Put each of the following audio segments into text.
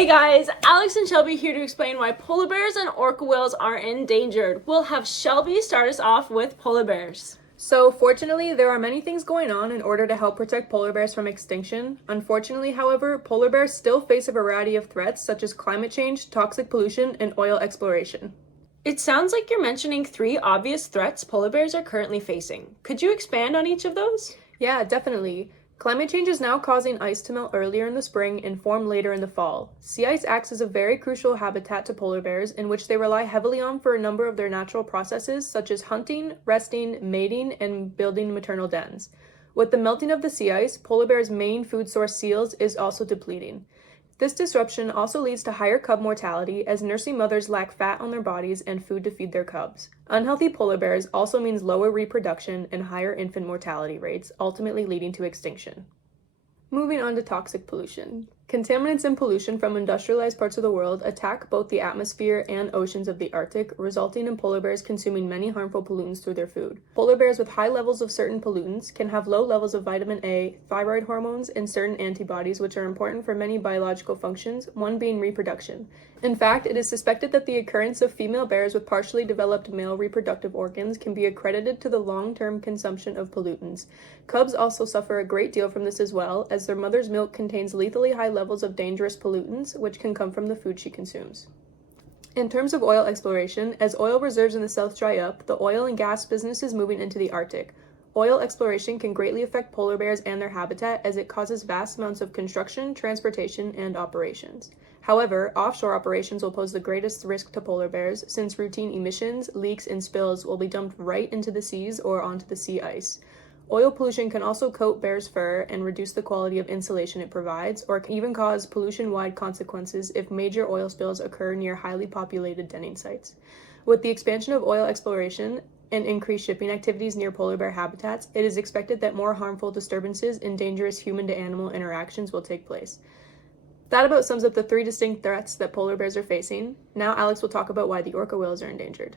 Hey guys, Alex and Shelby here to explain why polar bears and orca whales are endangered. We'll have Shelby start us off with polar bears. So, fortunately, there are many things going on in order to help protect polar bears from extinction. Unfortunately, however, polar bears still face a variety of threats such as climate change, toxic pollution, and oil exploration. It sounds like you're mentioning 3 obvious threats polar bears are currently facing. Could you expand on each of those? Yeah, definitely. Climate change is now causing ice to melt earlier in the spring and form later in the fall. Sea ice acts as a very crucial habitat to polar bears, in which they rely heavily on for a number of their natural processes such as hunting, resting, mating, and building maternal dens. With the melting of the sea ice, polar bears' main food source seals is also depleting. This disruption also leads to higher cub mortality as nursing mothers lack fat on their bodies and food to feed their cubs. Unhealthy polar bears also means lower reproduction and higher infant mortality rates, ultimately leading to extinction. Moving on to toxic pollution. Contaminants and pollution from industrialized parts of the world attack both the atmosphere and oceans of the Arctic, resulting in polar bears consuming many harmful pollutants through their food. Polar bears with high levels of certain pollutants can have low levels of vitamin A, thyroid hormones, and certain antibodies which are important for many biological functions, one being reproduction. In fact, it is suspected that the occurrence of female bears with partially developed male reproductive organs can be accredited to the long-term consumption of pollutants. Cubs also suffer a great deal from this as well, as their mother's milk contains lethally high levels of dangerous pollutants, which can come from the food she consumes. In terms of oil exploration, as oil reserves in the south dry up, the oil and gas business is moving into the Arctic. Oil exploration can greatly affect polar bears and their habitat as it causes vast amounts of construction, transportation, and operations. However, offshore operations will pose the greatest risk to polar bears since routine emissions, leaks, and spills will be dumped right into the seas or onto the sea ice. Oil pollution can also coat bears' fur and reduce the quality of insulation it provides, or can even cause pollution-wide consequences if major oil spills occur near highly populated denning sites. With the expansion of oil exploration and increased shipping activities near polar bear habitats, it is expected that more harmful disturbances and dangerous human-to-animal interactions will take place. That about sums up the 3 distinct threats that polar bears are facing. Now Alex will talk about why the orca whales are endangered.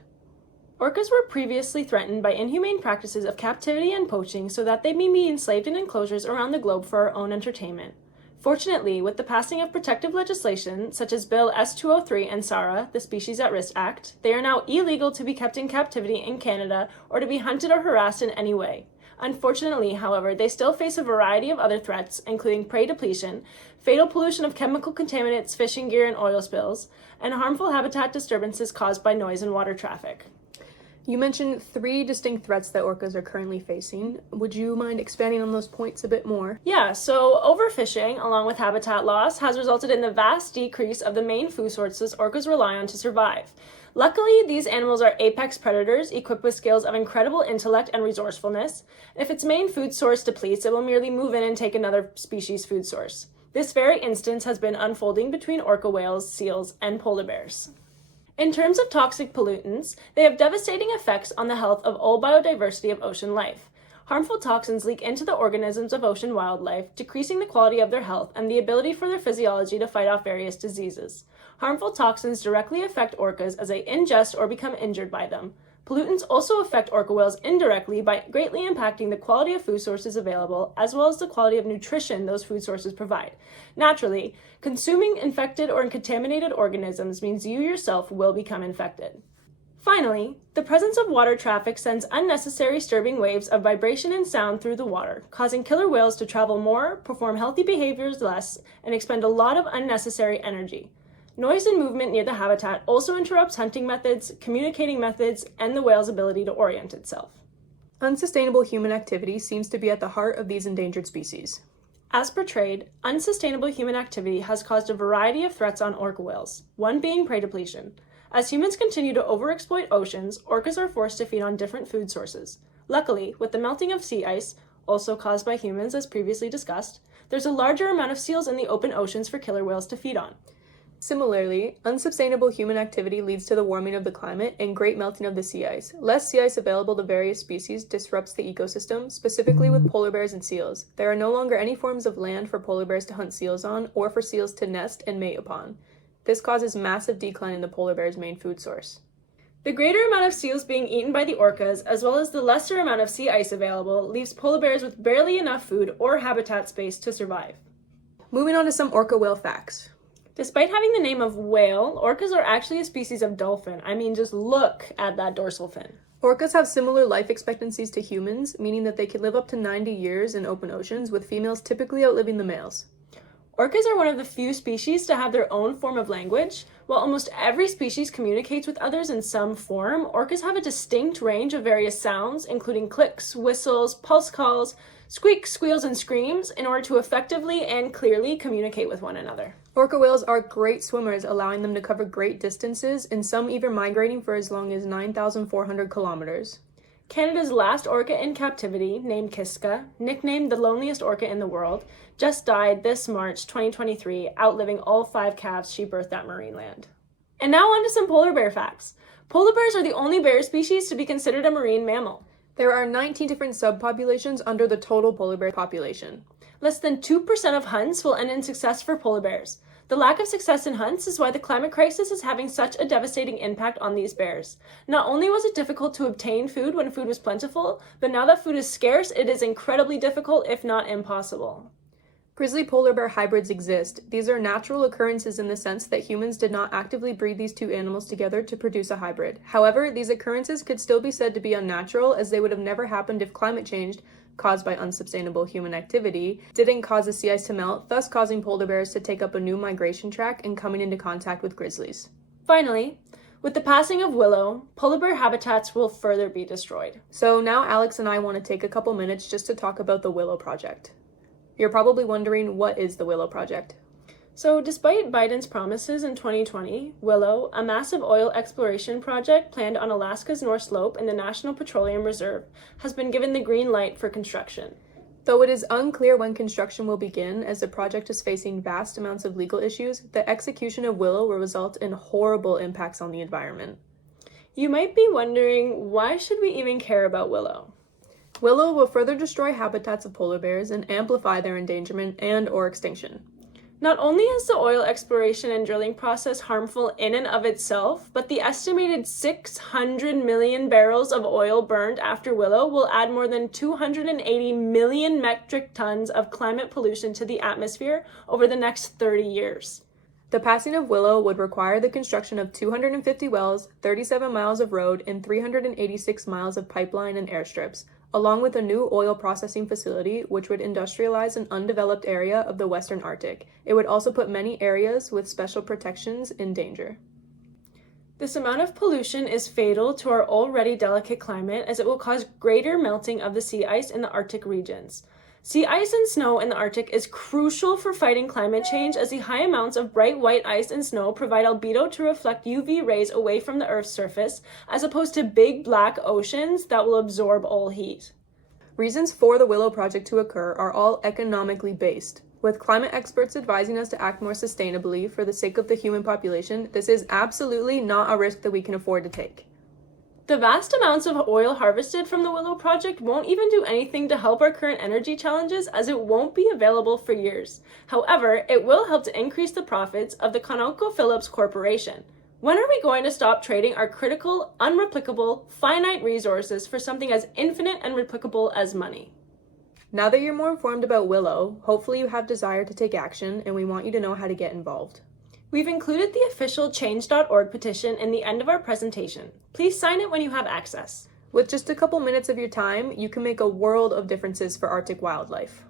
Orcas were previously threatened by inhumane practices of captivity and poaching so that they may be enslaved in enclosures around the globe for our own entertainment. Fortunately, with the passing of protective legislation, such as Bill S-203 and SARA, the Species at Risk Act, they are now illegal to be kept in captivity in Canada or to be hunted or harassed in any way. Unfortunately, however, they still face a variety of other threats, including prey depletion, fatal pollution of chemical contaminants, fishing gear, and oil spills, and harmful habitat disturbances caused by noise and water traffic. You mentioned 3 distinct threats that orcas are currently facing. Would you mind expanding on those points a bit more? Yeah, so overfishing, along with habitat loss, has resulted in the vast decrease of the main food sources orcas rely on to survive. Luckily, these animals are apex predators, equipped with skills of incredible intellect and resourcefulness. If its main food source depletes, it will merely move in and take another species' food source. This very instance has been unfolding between orca whales, seals, and polar bears. In terms of toxic pollutants, they have devastating effects on the health of all biodiversity of ocean life. Harmful toxins leak into the organisms of ocean wildlife, decreasing the quality of their health and the ability for their physiology to fight off various diseases. Harmful toxins directly affect orcas as they ingest or become injured by them. Pollutants also affect orca whales indirectly by greatly impacting the quality of food sources available, as well as the quality of nutrition those food sources provide. Naturally, consuming infected or contaminated organisms means you yourself will become infected. Finally, the presence of water traffic sends unnecessary disturbing waves of vibration and sound through the water, causing killer whales to travel more, perform healthy behaviors less, and expend a lot of unnecessary energy. Noise and movement near the habitat also interrupts hunting methods, communicating methods, and the whale's ability to orient itself. Unsustainable human activity seems to be at the heart of these endangered species. As portrayed, unsustainable human activity has caused a variety of threats on orca whales, one being prey depletion. As humans continue to overexploit oceans, orcas are forced to feed on different food sources. Luckily, with the melting of sea ice, also caused by humans as previously discussed, there's a larger amount of seals in the open oceans for killer whales to feed on. Similarly, unsustainable human activity leads to the warming of the climate and great melting of the sea ice. Less sea ice available to various species disrupts the ecosystem, specifically with polar bears and seals. There are no longer any forms of land for polar bears to hunt seals on or for seals to nest and mate upon. This causes massive decline in the polar bear's main food source. The greater amount of seals being eaten by the orcas, as well as the lesser amount of sea ice available, leaves polar bears with barely enough food or habitat space to survive. Moving on to some orca whale facts. Despite having the name of whale, orcas are actually a species of dolphin. I mean, just look at that dorsal fin. Orcas have similar life expectancies to humans, meaning that they can live up to 90 years in open oceans, with females typically outliving the males. Orcas are one of the few species to have their own form of language. While almost every species communicates with others in some form, orcas have a distinct range of various sounds, including clicks, whistles, pulse calls, squeaks, squeals, and screams, in order to effectively and clearly communicate with one another. Orca whales are great swimmers, allowing them to cover great distances, and some even migrating for as long as 9,400 kilometers. Canada's last orca in captivity, named Kiska, nicknamed the loneliest orca in the world, just died this March 2023, outliving all 5 calves she birthed at Marineland. And now on to some polar bear facts. Polar bears are the only bear species to be considered a marine mammal. There are 19 different subpopulations under the total polar bear population. Less than 2% of hunts will end in success for polar bears. The lack of success in hunts is why the climate crisis is having such a devastating impact on these bears. Not only was it difficult to obtain food when food was plentiful, but now that food is scarce, it is incredibly difficult, if not impossible. Grizzly polar bear hybrids exist. These are natural occurrences in the sense that humans did not actively breed these two animals together to produce a hybrid. However, these occurrences could still be said to be unnatural, as they would have never happened if climate change, caused by unsustainable human activity, didn't cause the sea ice to melt, thus causing polar bears to take up a new migration track and coming into contact with grizzlies. Finally, with the passing of Willow, polar bear habitats will further be destroyed. So now Alex and I want to take a couple minutes just to talk about the Willow Project. You're probably wondering, what is the Willow Project? So, despite Biden's promises in 2020, Willow, a massive oil exploration project planned on Alaska's North Slope in the National Petroleum Reserve, has been given the green light for construction. Though it is unclear when construction will begin, as the project is facing vast amounts of legal issues, the execution of Willow will result in horrible impacts on the environment. You might be wondering, why should we even care about Willow? Willow will further destroy habitats of polar bears and amplify their endangerment and/or extinction. Not only is the oil exploration and drilling process harmful in and of itself, but the estimated 600 million barrels of oil burned after Willow will add more than 280 million metric tons of climate pollution to the atmosphere over the next 30 years. The passing of Willow would require the construction of 250 wells, 37 miles of road, and 386 miles of pipeline and airstrips, along with a new oil processing facility which would industrialize an undeveloped area of the Western Arctic. It would also put many areas with special protections in danger. This amount of pollution is fatal to our already delicate climate, as it will cause greater melting of the sea ice in the Arctic regions. Sea ice and snow in the Arctic is crucial for fighting climate change, as the high amounts of bright white ice and snow provide albedo to reflect UV rays away from the Earth's surface, as opposed to big black oceans that will absorb all heat. Reasons for the Willow Project to occur are all economically based. With climate experts advising us to act more sustainably for the sake of the human population, this is absolutely not a risk that we can afford to take. The vast amounts of oil harvested from the Willow Project won't even do anything to help our current energy challenges, as it won't be available for years. However, it will help to increase the profits of the ConocoPhillips Corporation. When are we going to stop trading our critical, unreplicable, finite resources for something as infinite and replicable as money? Now that you're more informed about Willow, hopefully you have desire to take action, and we want you to know how to get involved. We've included the official change.org petition in the end of our presentation. Please sign it when you have access. With just a couple minutes of your time, you can make a world of differences for Arctic wildlife.